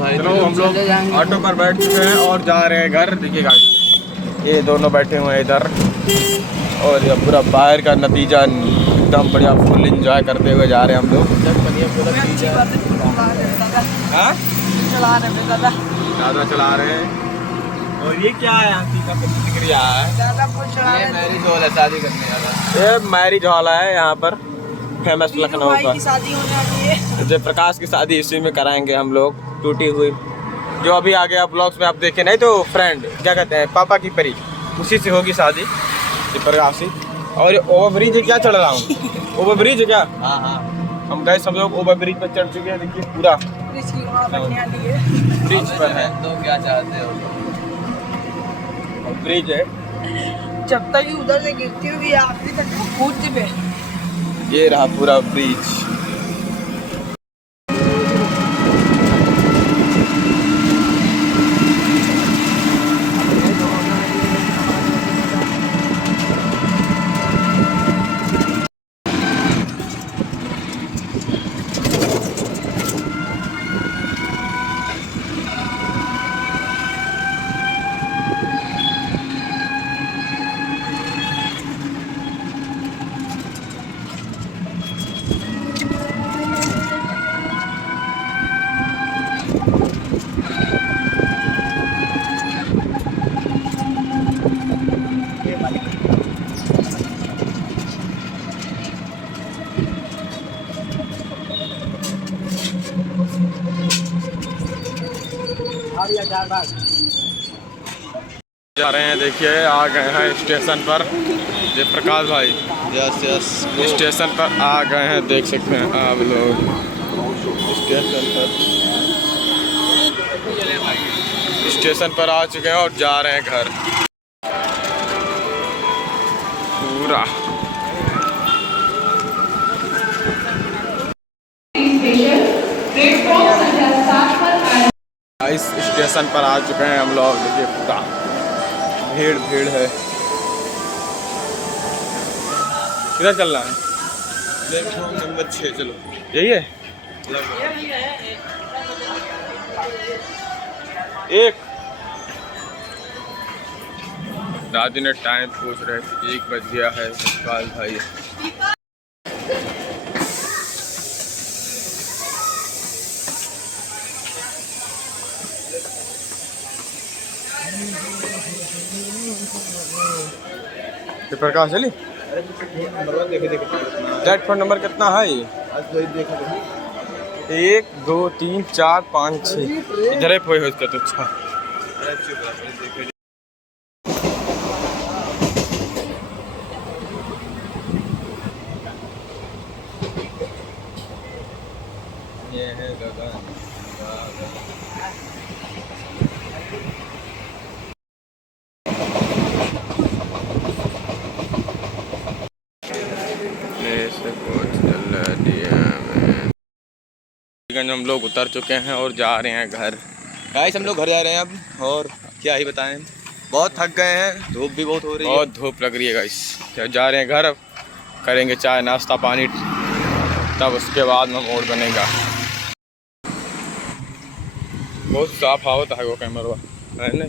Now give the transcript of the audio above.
चलो हम लोग ऑटो पर बैठ चुके हैं और जा रहे हैं घर। देखिए गाइस, ये दोनों बैठे हुए हैं इधर और ये पूरा बाहर का नतीजा एकदम बढ़िया फुल एंजॉय करते हुए जा रहे हैं हम लोग। हाँ ज़्यादा चला रहे हैं। और ये क्या है आंटी का प्रतिक्रिया है? ये मैरिज हॉल है, शादी करने वाला। ये मैरिज हॉल है यहाँ पर फेमस लखनऊ का। शादी होने वाली है। जय प्रकाश की शादी इसी में कराएंगे हम लोग, टूटी हुई जो अभी आ गया ब्लॉग्स में आप देखे नहीं तो फ्रेंड क्या कहते हैं पापा की परी, उसी से होगी शादी प्रकाश से। और ओवर ब्रिज क्या चढ़ रहा हूँ? ओवर ब्रिज क्या? हाँ हाँ, हम गए सब लोग ओवर ब्रिज पर चढ़ चुके हैं। देखिए पूरा ब्रिज की वहाँ बनने वाली है। ब्रिज पर है तो क्या चाहते हो? ब्रिज है। जब तक उधर से गिरती हुई आखिरी तक कूदते पे। ये रहा पूरा ब्रिज। जा रहे हैं, देखिए आ गए हैं स्टेशन पर। जय प्रकाश भाई यस यस, स्टेशन पर आ गए हैं, देख सकते हैं आप लोग स्टेशन पर आ चुके हैं और जा रहे हैं घर। पूरा इस स्टेशन पर आ चुके हैं हम लोग। देखिए पूरा भीड़ भीड़ है। किधर चल रहा है? Platform number 6। चलो यही है एक। दादी ने टाइम पूछ रहे थे, 1 बज गया है प्रकाश भाई। प्रकाश चली प्लेटफॉर्म नंबर कितना है ये? 1 2 3 4 5 6 इधर है उसका तो। अच्छा ये है गगन। हम लोग उतर चुके हैं और जा रहे हैं घर। गाइस हम लोग घर जा रहे हैं अब, और क्या ही बताएं, बहुत थक गए हैं, धूप भी बहुत हो रही है, बहुत धूप लग रही है गाइस। जा रहे हैं घर, अब करेंगे चाय नाश्ता पानी, तब उसके बाद में मोड बनेगा। बहुत साफ हवा है वो कैमरा है ना।